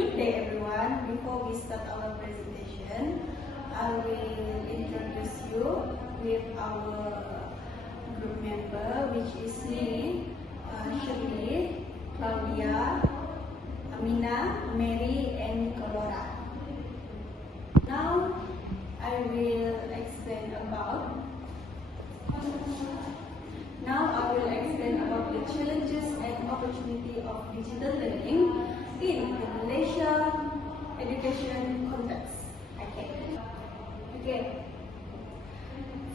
Good day everyone. Before we start our presentation, I will introduce you with our group member, which is me, Shirley, Claudia, Amina, Mary, and Nicolora. Now I will explain about the challenges and opportunity of digital learning in the Malaysia education context. Okay.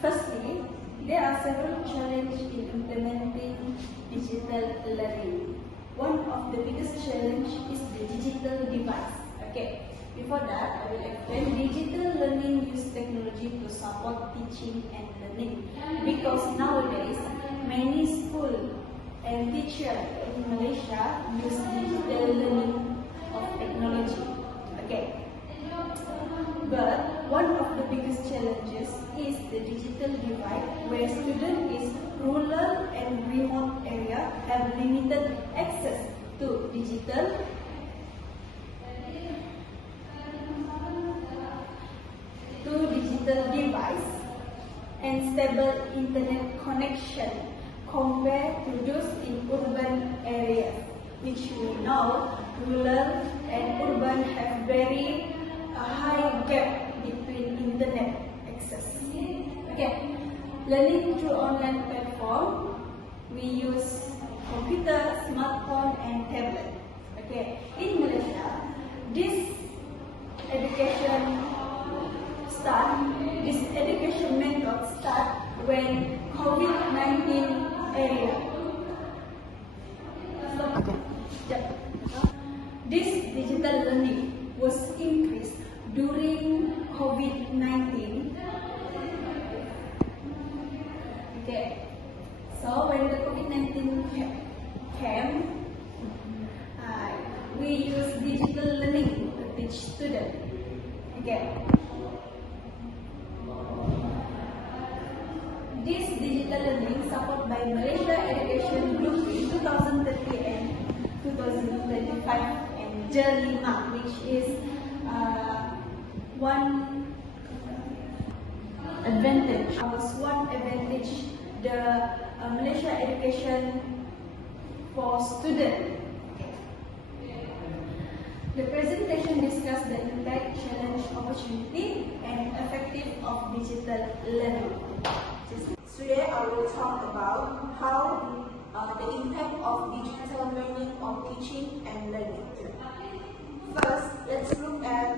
Firstly, there are several challenges in implementing digital learning. One of the biggest challenge is the digital device. Okay. Before that, I will explain digital learning use technology to support teaching and learning, because nowadays many schools and teachers in Malaysia use digital learning of technology. Okay. But one of the biggest challenges is the digital divide, where students in rural and remote areas have limited access to digital device and stable internet connection compared to those in urban areas, which we know rural and urban have very high gap between internet access. Okay, learning through online platform, we use computer, smartphone, and tablet. Okay, in Malaysia, this education method start when COVID-19 area. This digital learning was increased during COVID-19. Okay, so when the COVID-19 came, we use digital learning to teach students. Okay. This digital learning supported by Malaysia Education Group in 2030 and 2025 and Jinnah, which is one advantage. The Malaysia Education for students. The presentation discussed the impact, challenge, opportunity, and effective of digital learning. Today I will talk about how the impact of digital learning on teaching and learning. First, let's look at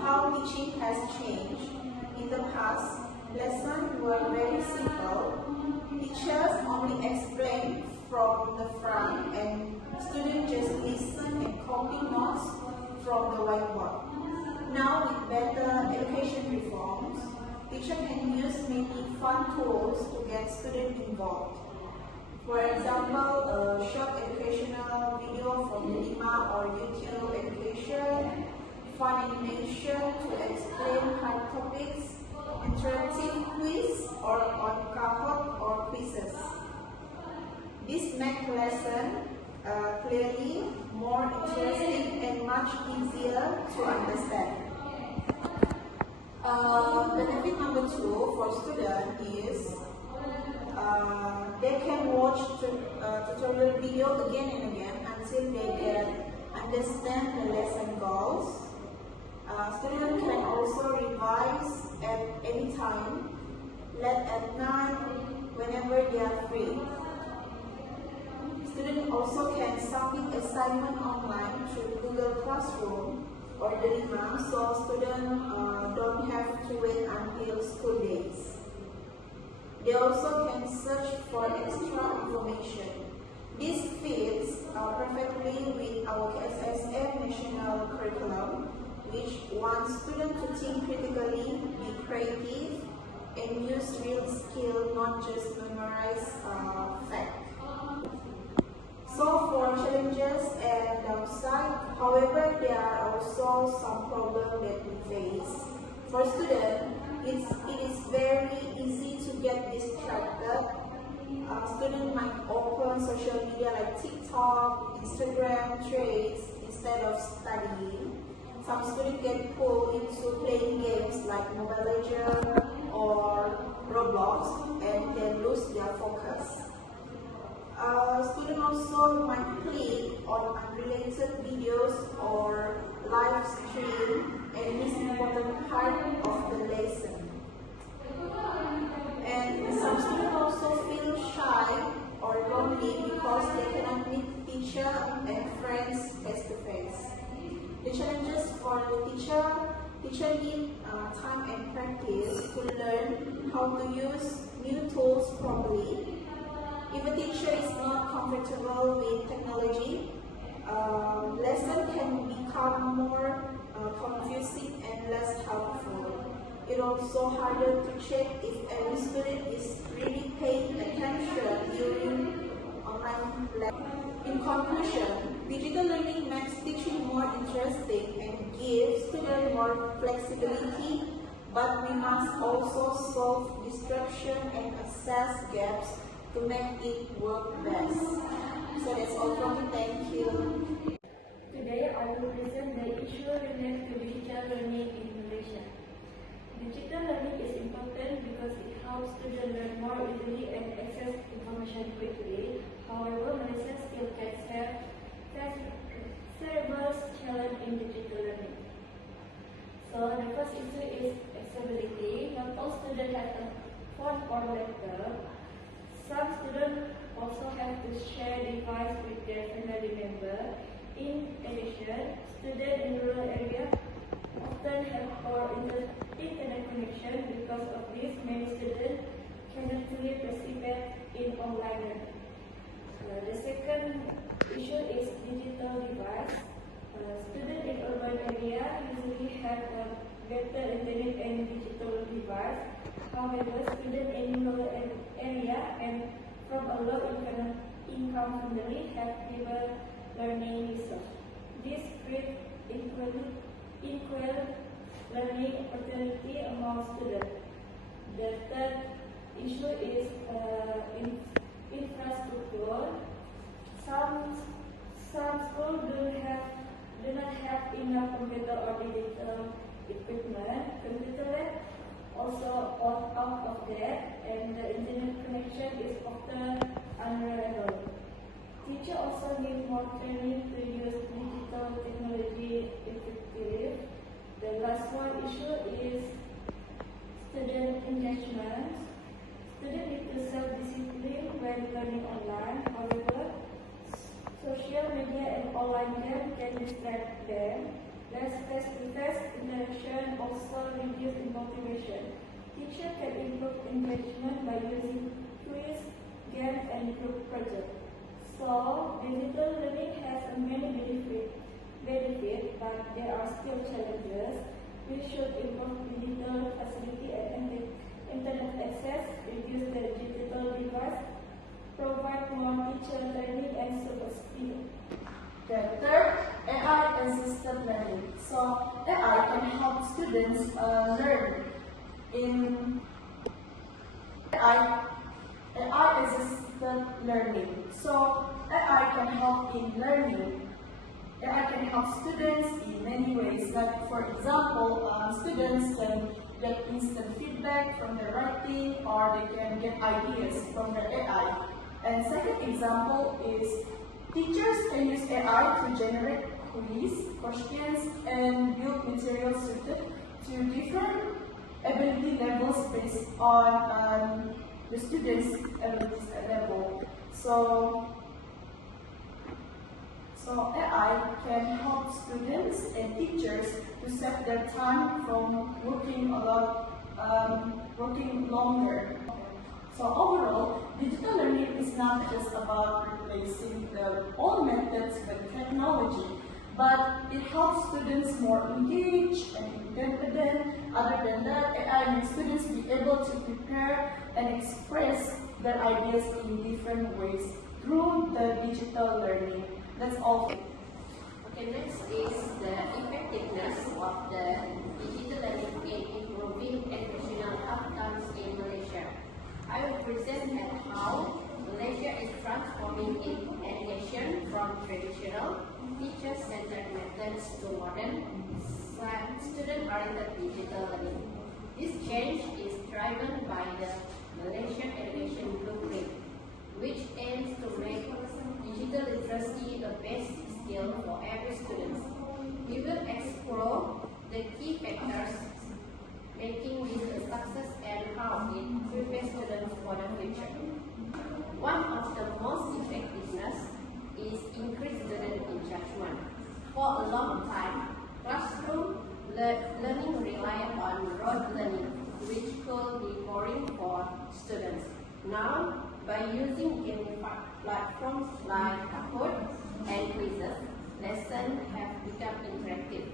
how teaching has changed. In the past, lessons were very simple. Teachers only explained from the front and students just listen and copy notes from the whiteboard. Now, with better education reforms, teachers can use many fun tools to get students involved. For example, a short educational video from Lima or YouTube education, fun animation to explain hard topics, interactive quiz, or on Kahoot or quizzes. This makes lesson clearly more interesting and much easier to understand. Benefit number 2 for students is they can watch tutorial video again and again until they can understand the lesson goals. Students can also revise at any time, late at night, whenever they are free. Students also can submit assignment online through Google Classroom or Lima, so students don't have to wait until school days. They also can search for extra information. This fits perfectly with our KSSM national curriculum, which wants students to think critically, be creative, and use real skill, not just memorize facts. So for challenges and downside, however, there are also some problems that we face. For students, it is very easy to get distracted. Students might open social media like TikTok, Instagram, Threads, instead of studying. Some students get pulled into playing games like Mobile Legends or Roblox and can lose their focus. Students also might click on unrelated videos or live stream and miss important part of the lesson. And some students also feel shy or lonely because they cannot meet teacher and friends face to face. The challenges for the teacher need time and practice to learn how to use new tools properly. If a teacher is not comfortable with technology, lesson can become more confusing and less helpful. It's also harder to check if every student is really paying attention during online lessons. In conclusion, digital learning makes teaching more interesting and gives students more flexibility, but we must also solve distraction and assess gaps to make it work best. So that's all from me. Thank you. Today I will present the issue related to digital learning in Malaysia. Digital learning is important because it helps students learn more easily and access information quickly. However, Malaysia still faces several challenges in digital learning. So the first issue is accessibility. Not all students have a phone or laptop. Some students also have to share device with their family member. In addition, students in rural areas often have poor internet connection. Because of this, many students cannot fully participate in online learning. The second issue is digital device. Students in urban areas usually have a better internet and digital device. However, students in rural area and from a low income family have fewer learning resources. This creates equal learning opportunity among students. The third issue is infrastructure. Some schools do not have enough computer or digital equipment. Computer lab also out of date, and the internet connection is often unreliable. Teachers also need more training to use digital technology effectively. The last one issue is student engagement. Students need to self-discipline when learning online. However, social media and online games can distract them. Less face-to-face interaction also reduces motivation. Teachers can improve engagement by using quiz, games, and group projects. So, digital learning has many benefits, but there are still challenges. We should improve digital facility and internet access, reduce the digital device, provide more teacher learning and super speed. The third, AI-assisted learning. So, AI can help students learn in AI-assisted learning. So, AI can help in learning. AI can help students in many ways. Like, for example, students can get instant feedback from their writing, or they can get ideas from the AI. And second example is teachers can use AI to generate quiz, questions, and build materials suited to different ability levels based on the students' ability level. So AI can help students and teachers to save their time from working working longer. So overall, digital learning is not just about replacing the old methods with technology, but it helps students more engaged and independent. Other than that, AI makes students be able to prepare and express their ideas in different ways through the digital learning. That's all. Okay, next is the effectiveness of the digital learning in improving educational outcomes in Malaysia. I will present how Malaysia is transforming its education from traditional teacher-centered methods to modern, student-oriented digital learning. This change is driven by the Malaysian Education Blueprint, which aims to make digital literacy a basic skill for every student. We will explore the key factors making this a success and how it prepares students for the future. One of the most effectiveness is increased student engagement. For a long time, classroom learning relied on rote learning, which could be boring for students. Now, by using gamified platforms like Kahoot and quizzes, lessons have become interactive.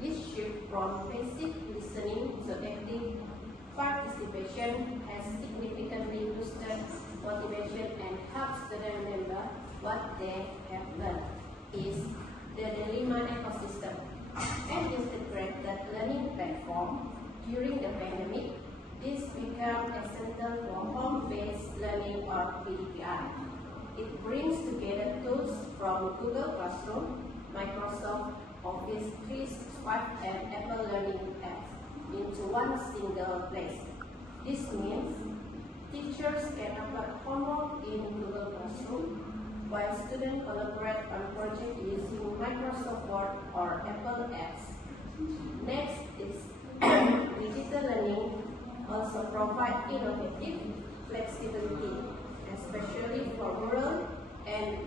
This shift from passive listening to active participation has significantly boosted motivation and helped students remember what they have learned. Is the Dilemma ecosystem, an integrated learning platform. During the pandemic, this became essential for home-based learning or PDPI. It brings together tools from Google Classroom, Microsoft Office 365 and Apple Learning apps into one single place. This means teachers can upload homework in Google Classroom, while students collaborate on projects using Microsoft Word or Apple apps. Next is digital learning also provides innovative flexibility, especially for rural and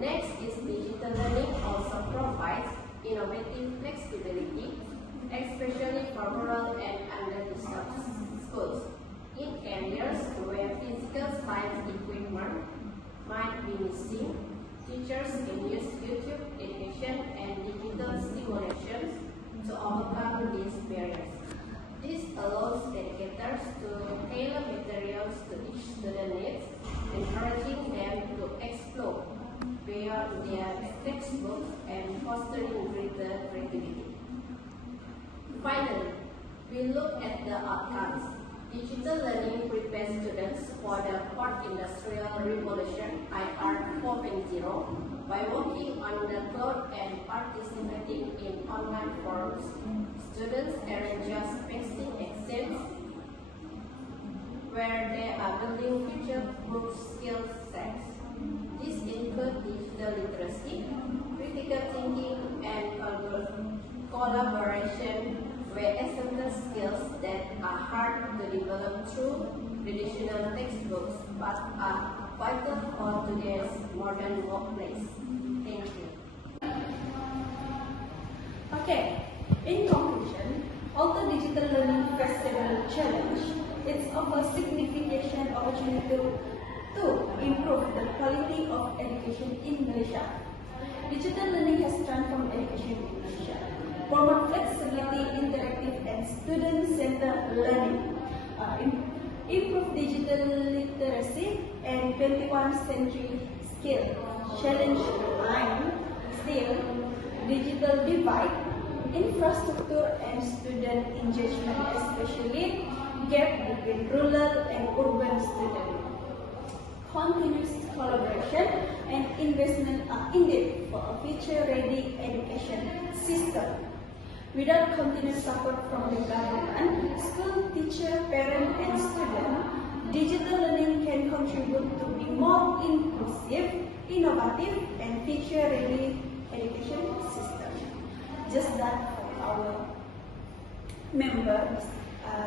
Next is digital learning also provides innovative flexibility, especially for rural and under-resourced schools. In areas where physical science equipment might be missing, teachers can use YouTube education and digital simulations to overcome these barriers. This allows educators to tailor materials to each student's needs, encouraging them to explore beyond their textbooks and fostering greater creativity. Finally, we look at the outcomes. Digital learning prepares students for the 4th Industrial Revolution, IR 4.0, by working on the cloud and participating in online forums. Students aren't just passing exams, where they are building future-proof skill sets. These include digital literacy, critical thinking, and collaboration, where essential skills that are hard to develop through traditional textbooks but are vital for today's modern workplace. Thank you. Okay, in conclusion, although digital learning faces several challenges, it offers significant opportunity to improve the quality of education in Malaysia. Digital learning has transformed education in Malaysia, promote flexibility, interactive, and student-centered learning, improve digital literacy and 21st century skills, challenge line, still, digital divide, infrastructure and student engagement, especially gap between rural and urban students. Continuous collaboration and investment are needed for a future-ready education system. Without continuous support from the government, school, teacher, parent, and student, digital learning can contribute to be more inclusive, innovative, and future-ready education system. Just that for our members'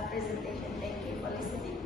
presentation. Thank you for listening.